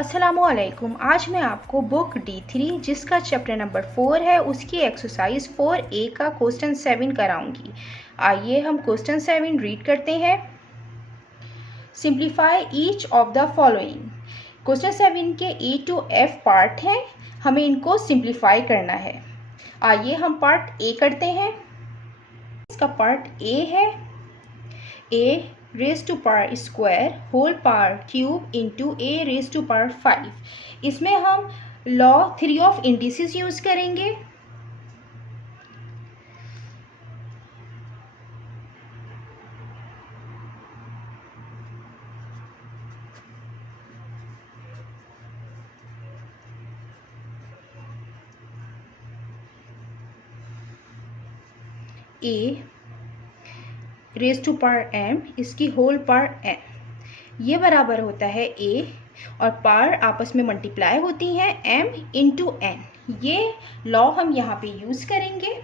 अस्सलामुअलैकुम। आज मैं आपको बुक D3 जिसका चैप्टर नंबर 4 है उसकी एक्सरसाइज 4A का क्वेश्चन 7 कराऊंगी। आइए हम क्वेश्चन 7 रीड करते हैं। Simplify each of the following. Question 7 के E to F पार्ट हैं, हमें इनको सिंप्लीफाई करना है। आइए हम पार्ट A करते हैं। इसका पार्ट A है A raise to power square whole power cube into A raise to power 5। इसमें हम लॉ 3 ऑफ इंडिसेस यूज करेंगे। A raise to power m इसकी होल पावर n, ये बराबर होता है A और पावर आपस में मल्टीप्लाई होती हैं m इंटू n। ये लॉ हम यहाँ पे यूज करेंगे।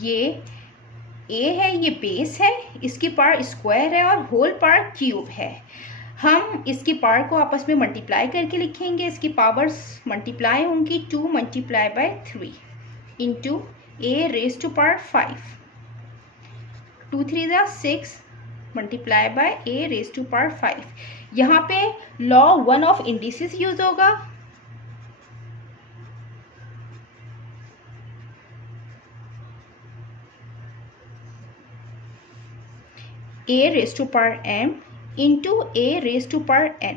ये A है, ये बेस है, इसकी पावर स्क्वायर है और होल पावर क्यूब है। हम इसकी पावर को आपस में मल्टीप्लाई करके लिखेंगे। इसकी पावर्स मल्टीप्लाई होंगी 2 multiply by 3 into A raise to power 5। 2 3 6 multiply by A raise to power 5। यहाँ पे लॉ 1 ऑफ इंडिसेस यूज होगा। A raise to power m into A raise to power n।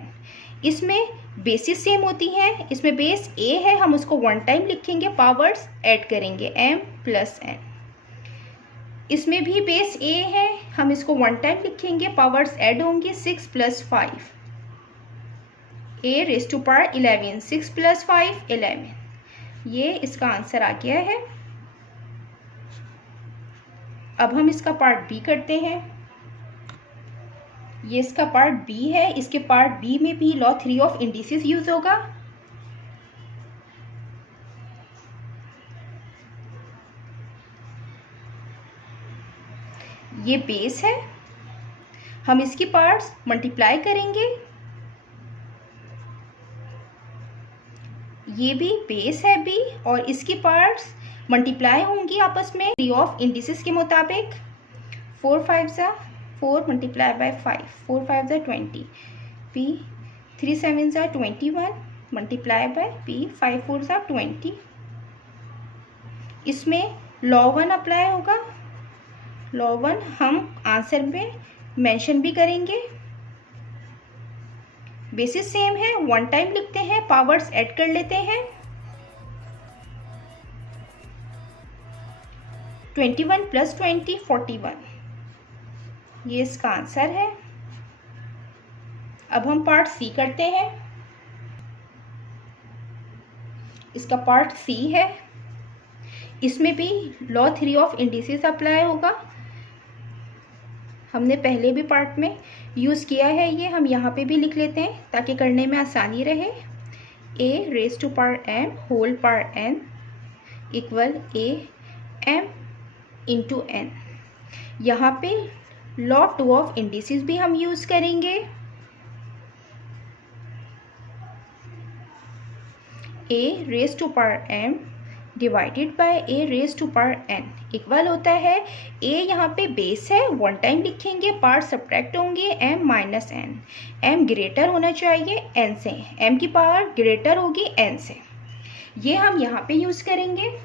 इसमें bases same होती हैं। इसमें base A है, हम उसको 1 टाइम लिखेंगे, पावर्स ऐड करेंगे m प्लस n। इसमें भी बेस A है, हम इसको 1 टाइम लिखेंगे, पावर्स ऐड होंगे 6 plus 5। A raise to power 11, 6 plus 5 11। ये इसका आंसर आ गया है। अब हम इसका पार्ट B करते हैं। ये इसका पार्ट B है। इसके पार्ट B में भी लॉ 3 ऑफ इंडिसेस यूज होगा। ये बेस है, हम इसकी पार्ट्स मल्टीप्लाई करेंगे। ये भी बेस है B और इसकी पार्ट्स मल्टीप्लाई होंगी आपस में 3 ऑफ इंडिसेस के मुताबिक। 4 5 सा 4 मल्टीप्लाई बाय 5, 4 5 सा 20, P 3 7 सा 21 मल्टीप्लाई बाय P 5 4 सा 20। इसमें लॉ 1 अप्लाई होगा। लॉ 1 हम आंसर में मेंशन भी करेंगे। बेसिस सेम है, 1 टाइम लिखते हैं, पावर्स ऐड कर लेते हैं। 21 प्लस 20 41। ये इसका आंसर है। अब हम पार्ट C करते हैं। इसका पार्ट C है। इसमें भी लॉ 3 ऑफ इंडिसेस अप्लाई होगा। हमने पहले भी पार्ट में यूज़ किया है, ये हम यहाँ पे भी लिख लेते हैं ताकि करने में आसानी रहे। A raise to power m whole power n equal A m into n। यहाँ पे लॉ 2 ऑफ इंडिसेस भी हम यूज़ करेंगे। A raise to power m divided by A raise to power n equal होता है A यहाँ पे base है, 1 टाइम लिखेंगे, पार्ट सब्ट्रैक्ट होंगे m minus n। m greater होना चाहिए n से, m की पावर ग्रेटर होगी n से। ये हम यहाँ पे यूज़ करेंगे।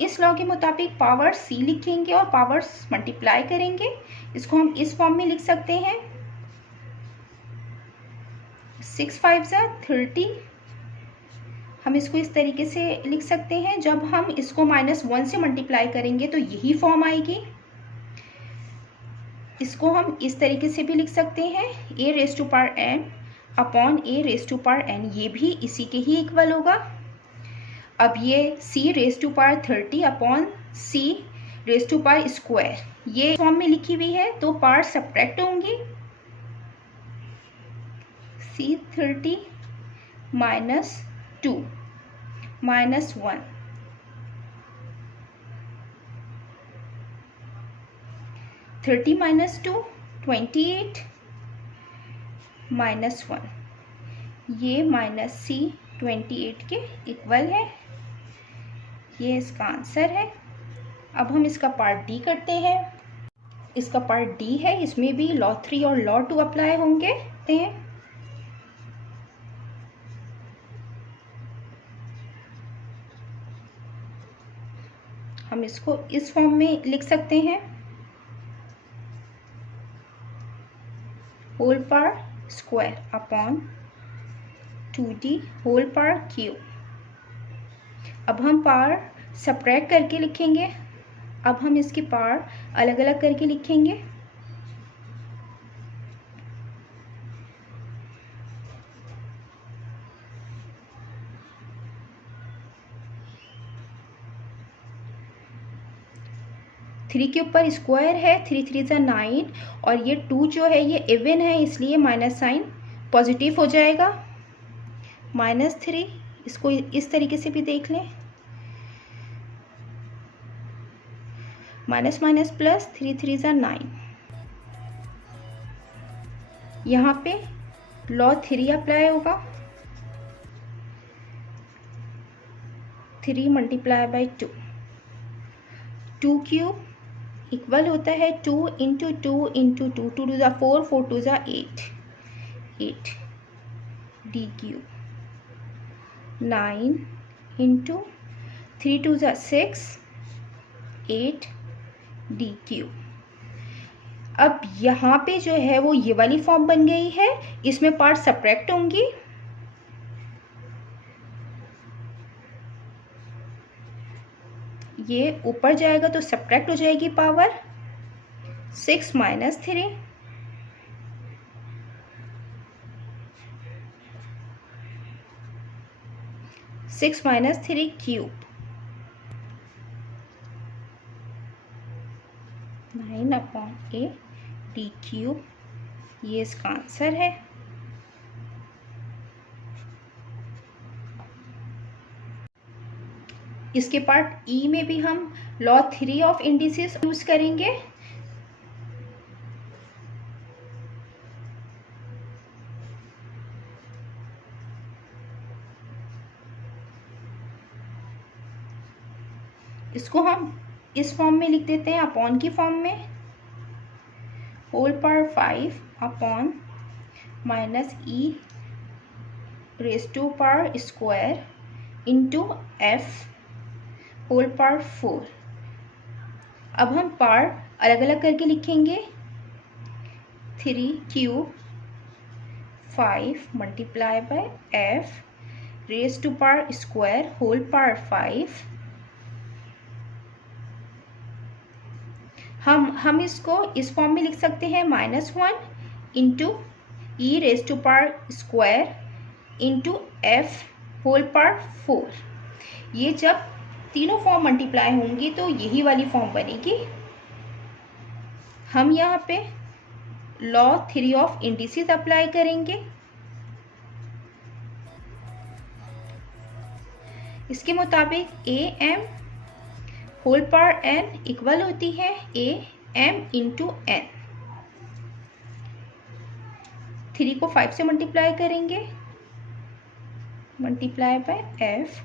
इस लॉ के मुताबिक पावर C लिखेंगे और पावर्स मल्टीप्लाई करेंगे। इसको हम इस फॉर्म में लिख सकते हैं। 6 5 सा 30। हम इसको इस तरीके से लिख सकते हैं। जब हम इसको -1 से मल्टीप्लाई करेंगे तो यही फॉर्म आएगी। इसको हम इस तरीके से भी लिख सकते हैं, A raise to power n upon A raise to power n। ये भी इसी के ही इक्वल होगा। अब ये C raise to power 30 upon C raise to power square, ये फॉर्म में लिखी हुई है तो पार्ट सब्ट्रैक्ट होंगी। C 30 माइनस 2 -1, 30 - 2 28 -1, ये -c 28 के इक्वल है। ये इसका आंसर है। अब हम इसका पार्ट डी करते हैं। इसका पार्ट डी है, इसमें भी लॉ 3 और लॉ 2 अप्लाई होंगे। हम इसको इस फॉर्म में लिख सकते हैं, whole power square upon 2d whole power cube. अब हम पावर सब्ट्रैक्ट करके लिखेंगे। अब हम इसकी पावर अलग अलग करके लिखेंगे। थ्री के ऊपर स्क्वायर है, 3 3 = 9 और ये 2 जो है ये इवन है, इसलिए माइनस साइन पॉजिटिव हो जाएगा। -3, इसको इस तरीके से भी देख लें, माइनस माइनस प्लस, 3 3 = 9। यहाँ पे लॉ 3 अप्लाई होगा, 3 × 2, 2 क्यूब इक्वल होता है 2 × 2 × 2, 2 2 = 4, 4 2 = 8, 8 d क्यूब, 9 × 3 2 = 6, 8 d क्यूब। अब यहाँ पे जो है वो ये वाली फॉर्म बन गई है, इसमें पार्ट सब्ट्रैक्ट होंगी। ये ऊपर जाएगा तो सब्ट्रैक्ट हो जाएगी पावर, 6 - 3, 6 - 3 क्यूब, 9/8 d क्यूब। ये इसका आंसर है। इसके पार्ट ई में भी हम लॉ 3 ऑफ इंडिसेस यूज करेंगे। इसको हम इस फॉर्म में लिख देते हैं, अपॉन की फॉर्म में, whole power 5 upon -e raise to power square into f whole power 4। अब हम पार्ट अलग अलग करके लिखेंगे, 3 cube 5 × f raise to power square whole power 5। हम इसको इस फॉर्म में लिख सकते हैं, -1 × e raise to power square into f whole power 4। ये जब तीनों फॉर्म मल्टीप्लाई होंगी तो यही वाली फॉर्म बनेगी। हम यहाँ पे लॉ 3 ऑफ इंडिसेस अप्लाई करेंगे। इसके मुताबिक am whole power n equal होती है am × n। 3 को 5 से मल्टीप्लाई करेंगे, मल्टीप्लाई बाय f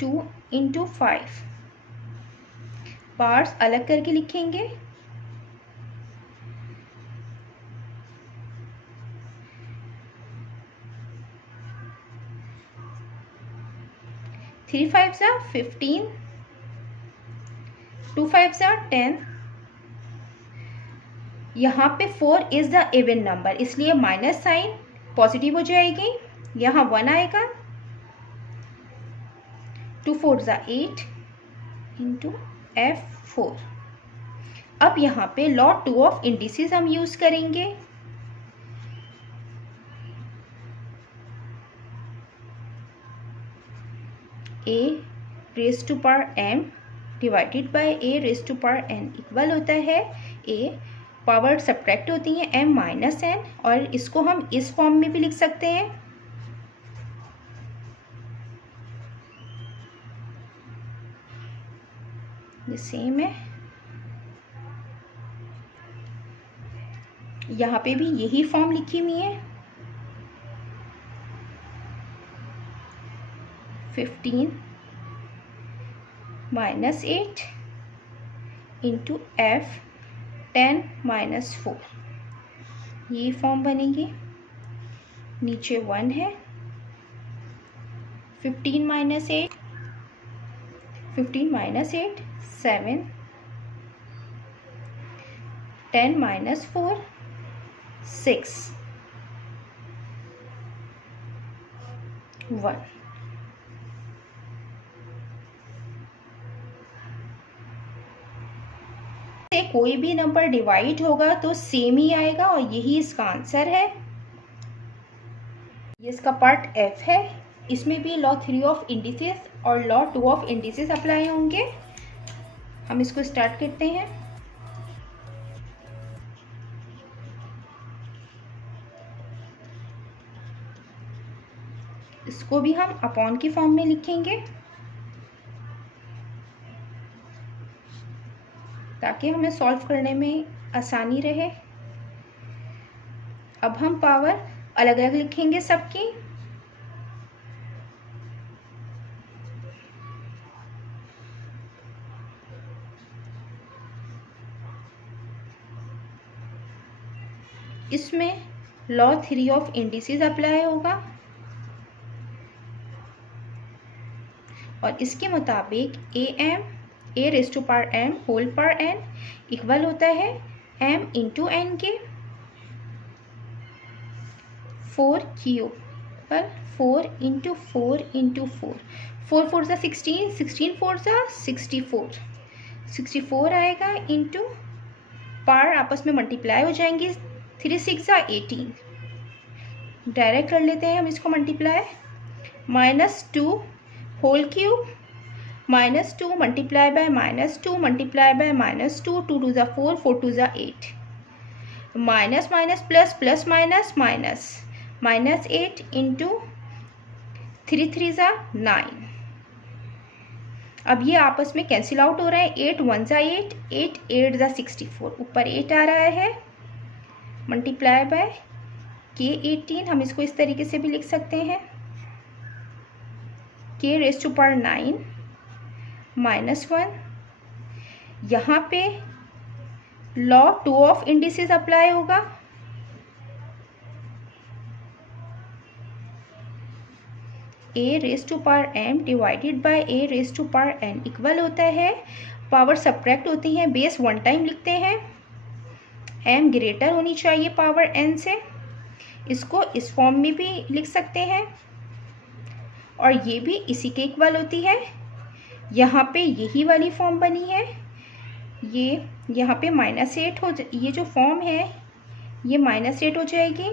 2 × 5। पार्ट्स अलग करके लिखेंगे, थ्री 5 = 15, 2 5 = 10। यहाँ पे 4 इज द इवन नंबर, इसलिए माइनस साइन पॉजिटिव हो जाएगी, यहाँ 1 आएगा, 2 4 = 8 × f4। अब यहाँ पे लॉ 2 ऑफ इंडिसेस हम यूज करेंगे। a raise to power m divided by a raise to power n equal होता है a, पावर सब्ट्रैक्ट होती है m - n, और इसको हम इस फॉर्म में भी लिख सकते हैं, ये सेम है, यहाँ पे भी यही फॉर्म लिखी हुई है। 15 माइनस 8 इंटू F 10 माइनस 4, ये फॉर्म बनेगी। नीचे 1 है, 15 माइनस 8 7, 10 माइनस 4 6, 1। से कोई भी नंबर डिवाइड होगा तो सेम ही आएगा और यही इसका आंसर है। ये इसका पार्ट F है। इसमें भी लॉ 3 ऑफ इंडिसेस और लॉ 2 ऑफ इंडिसेस अप्लाई होंगे। हम इसको स्टार्ट करते हैं। इसको भी हम अपॉन की फॉर्म में लिखेंगे ताकि हमें सॉल्व करने में आसानी रहे। अब हम पावर अलग अलग लिखेंगे सबकी। इसमें लॉ 3 ऑफ इंडिसेस अप्लाई होगा और इसके मुताबिक a raise to power m whole power n equal होता है m इंटू n के 4 क्यूब पर 4 इंटू 4 इंटू 4, 4 4 ज़ा 16, 16 4 ज़ा 64, 64 आएगा इंटू पावर आपस में मल्टीप्लाई हो जाएंगी, 3 6 ज़ा 18। डायरेक्ट कर लेते हैं हम इसको multiply. -2 whole cube -2 multiply by -2 multiply by -2, 2 2 ज़ा 4, 4 2 ज़ा 8, minus minus plus plus minus minus -8 into 3 3 ज़ा 9। अब ये आपस में कैंसिल आउट हो रहा है। 8 1 ज़ा 8, 8 8 ज़ा 64, ऊपर 8 आ रहा है, मल्टीप्लाई बाय k 18। हम इसको इस तरीके से भी लिख सकते हैं, k रेज़ टू पावर 9 -1। यहाँ पे लॉ 2 ऑफ इंडिसेस अप्लाई होगा। a raise to power m divided by a raise to power n equal होता है, पावर सब्ट्रैक्ट होती हैं, बेस 1 टाइम लिखते हैं, m ग्रेटर होनी चाहिए पावर n से। इसको इस फॉर्म में भी लिख सकते हैं और ये भी इसी के इक्वल होती है। यहाँ पे यही वाली फॉर्म बनी है, ये यहाँ पे -8 हो, ये जो फॉर्म है ये -8 हो जाएगी।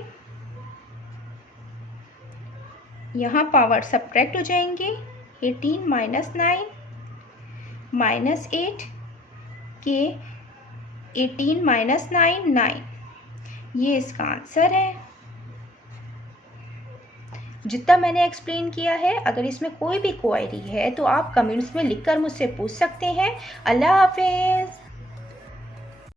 यहाँ पावर सब्ट्रैक्ट हो जाएंगी, 18 माइनस 9 -8 के 18 माइनस 9 9, ये इसका आंसर है। जितना मैंने एक्सप्लेन किया है, अगर इसमें कोई भी क्वेरी है तो आप कमेंट्स में लिखकर मुझसे पूछ सकते हैं। अल्लाह हाफिज़।